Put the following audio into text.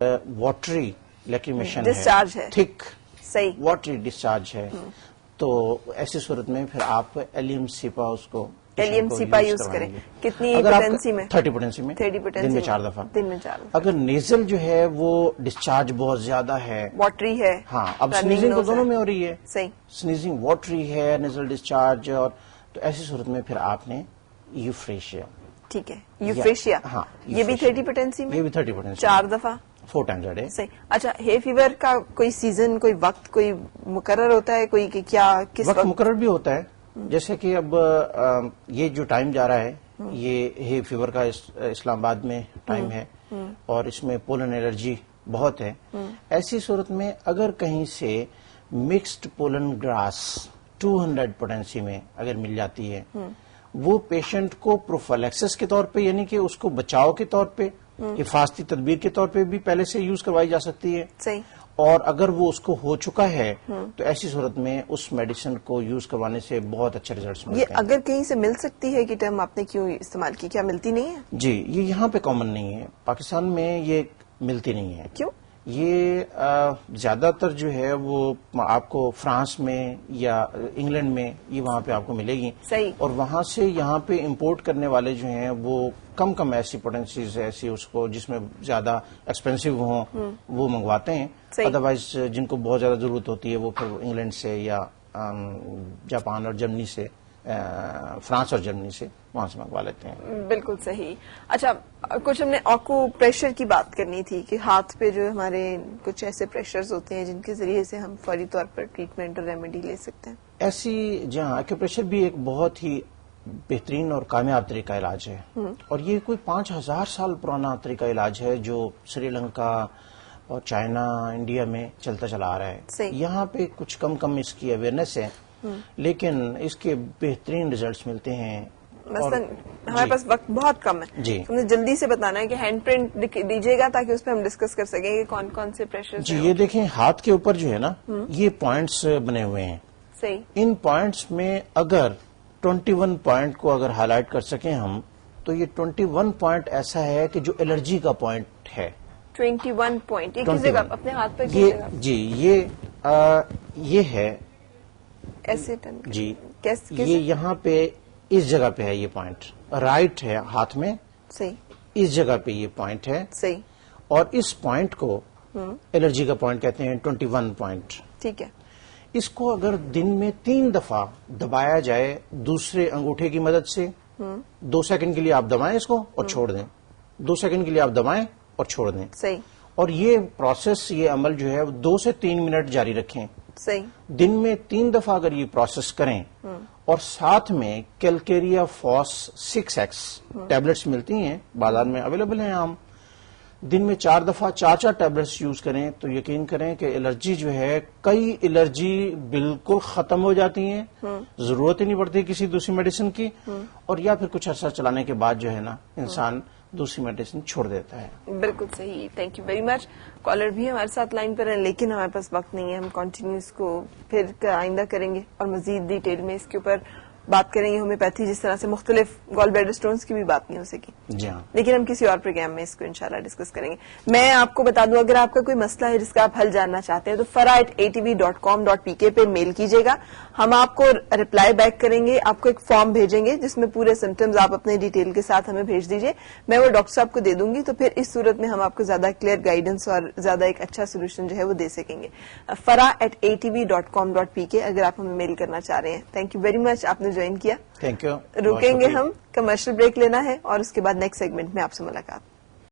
Watery لیکریمیشن discharge ہے، تھک صحیح واٹری ڈسچارج ہے، تو ایسی صورت میں پھر آپ ایلیم سیپا اس کو ایلیم سیپا یوز کریں. کتنی پوٹینسی میں؟ 30 پوٹینسی میں، 30 پوٹینسی دن میں 4 دفعہ. دن میں 4 دفعہ. اگر نیزل جو ہے وہ ڈسچارج بہت زیادہ ہے، واٹری ہے، ہاں اب سنیزنگ تو دونوں میں ہو رہی ہے، صحیح سنیزنگ واٹری ہے، نیزل ڈسچارج، اور تو ایسی صورت میں پھر آپ نے یوفریشیا. ٹھیک ہے، یوفریشیا، ہاں یہ بھی 30 پوٹینسی میں، یہ بھی 30 پوٹینسی 4 دفعہ 4 times a day. صحیح. اچھا، ہے فیور کا کوئی سیزن، کوئی وقت کوئی مقرر ہوتا ہے کوئی کہ کیا کس وقت مقرر بھی ہوتا ہے، جیسے کہ اب یہ جو ٹائم جا رہا ہے یہ ہے فیور کا اسلام آباد میں ٹائم ہے، اور اس میں پولن الرجی بہت ہے. ایسی صورت میں اگر کہیں سے مکسڈ پولن گراس 200 پوٹینسی میں اگر مل جاتی ہے، وہ پیشنٹ کو پروفیلیکسس کے طور پہ، یعنی کہ اس کو بچاؤ کے طور پہ، حفاظتی تدبیر کے طور پہ بھی پہلے سے یوز کروائی جا سکتی ہے. صحیح. اور اگر وہ اس کو ہو چکا ہے تو ایسی صورت میں اس میڈیسن کو یوز کروانے سے بہت اچھے ریزلٹس ملتے ہیں. یہ اگر کہیں سے مل سکتی ہے کہ ٹرم آپ نے کیوں استعمال کی، کیا ملتی نہیں ہے؟ جی، یہ یہاں پہ کامن نہیں ہے، پاکستان میں یہ ملتی نہیں ہے. کیوں؟ یہ زیادہ تر جو ہے وہ آپ کو فرانس میں یا انگلینڈ میں یہ وہاں پہ آپ کو ملے گی. صحیح. اور وہاں سے یہاں پہ امپورٹ کرنے والے جو ہیں وہ کم ایسی پوٹینسیز ایسی اس کو جس میں زیادہ ایکسپینسو ہوں وہ منگواتے ہیں. ادروائز جن کو بہت زیادہ ضرورت ہوتی ہے وہ پھر انگلینڈ سے یا جاپان اور جرمنی سے، فرانس اور جرمنی سے وہاں سے منگوا لیتے ہیں. بالکل صحیح. اچھا، کچھ ہم نے آکو پریشر کی بات کرنی تھی کہ ہاتھ پہ جو ہمارے کچھ ایسے پریشرز ہوتے ہیں جن کے ذریعے سے ہم فوری طور پر ٹریٹمنٹ اور ریمیڈی لے سکتے ہیں. ایسی جہاں ایکوپریشر بھی ایک بہت ہی بہترین اور کامیاب طریقہ علاج ہے، اور یہ کوئی 5000 سال پرانا طریقہ علاج ہے جو سری لنکا اور چائنا، انڈیا میں چلتا چلا آ رہا ہے. یہاں پہ کچھ کم اس کی اویئرنیس ہے، لیکن اس کے بہترین ریزلٹس ملتے ہیں. مثلا ہمارے پاس وقت بہت کم ہے، جی، ہم نے جلدی سے بتانا ہے کہ ہینڈ پرنٹ دیجیے گا تاکہ اس پہ ہم ڈسکس کر سکیں کہ کون کون سے پریشر. جی، یہ دیکھیں ہاتھ کے اوپر جو ہے نا یہ پوائنٹس بنے ہوئے ہیں. صحیح. ان پوائنٹس میں اگر 21 پوائنٹ کو اگر ہائی لائٹ کر سکیں ہم، تو یہ 21 پوائنٹ ایسا ہے کہ جو الرجی کا پوائنٹ ہے. 21 پوائنٹ، یہ کس جگہ اپنے ہاتھ پہ؟ جی، یہ ہے ایسے جی، یہ یہاں پہ اس جگہ پہ ہے، یہ پوائنٹ رائٹ ہے ہاتھ میں. صحیح. اس جگہ پہ یہ پوائنٹ ہے. صحیح. اور اس پوائنٹ کو الرجی کا پوائنٹ کہتے ہیں، 21 پوائنٹ. ٹھیک ہے. اس کو اگر دن میں 3 دفعہ دبایا جائے دوسرے انگوٹھے کی مدد سے، 2 سیکنڈ کے لیے آپ دبائیں اس کو اور چھوڑ دیں، 2 سیکنڈ کے لیے آپ دبائیں اور چھوڑ دیں. صحیح. اور یہ پروسیس، یہ عمل جو ہے 2 سے 3 منٹ جاری رکھیں. صحیح. دن میں 3 دفعہ اگر یہ پروسیس کریں، اور ساتھ میں کیلکیریا فاس 6X ٹیبلٹس ملتی ہیں بازار میں اویلیبل ہیں عام، دن میں 4 دفعہ 4 ٹیبلٹس یوز کریں تو یقین کریں کہ الرجی جو ہے، کئی الرجی بالکل ختم ہو جاتی ہیں، ضرورت ہی نہیں پڑتی کسی دوسری میڈیسن کی. اور یا پھر کچھ عرصہ چلانے کے بعد جو ہے نا انسان دوسری میڈیسن چھوڑ دیتا ہے. بالکل صحیح. Thank you very much. Caller بھی ہمارے ساتھ لائن پر ہیں لیکن ہمارے پاس وقت نہیں ہے، ہم کنٹینیو اس کو پھر آئندہ کریں گے اور مزید ڈیٹیل میں اس کے اوپر بات کریں گے. ہومیوپیتھی جس طرح سے مختلف گال بلیڈر سٹونز کی بھی بات نہیں ہو سکی، جی ہاں، لیکن ہم کسی اور پروگرام میں اس کو انشاءاللہ ڈسکس کریں گے. میں آپ کو بتا دوں، اگر آپ کا کوئی مسئلہ ہے جس کا آپ حل جاننا چاہتے ہیں تو farah@atv.com.pk پہ میل کیجیے گا، ہم آپ کو رپلائی بیک کریں گے. آپ کو ایک فارم بھیجیں گے جس میں پورے سمٹمز آپ اپنے ڈیٹیل کے ساتھ ہمیں بھیج دیجیے، میں وہ ڈاکٹر صاحب کو دے دوں گی. تو پھر اس صورت میں ہم آپ کو زیادہ کلیئر گائیڈنس اور زیادہ ایک اچھا سولوشن جو ہے وہ دے سکیں گے. farah@atv.com.pk اگر آپ ہمیں میل کرنا چاہ رہے ہیں. تھینک یو ویری مچ، آپ نے جوائن کیا. Thank you. رکیں گے، ہم کمرشل بریک لینا ہے اور اس کے بعد نیکسٹ سیگمنٹ میں آپ سے ملاقات.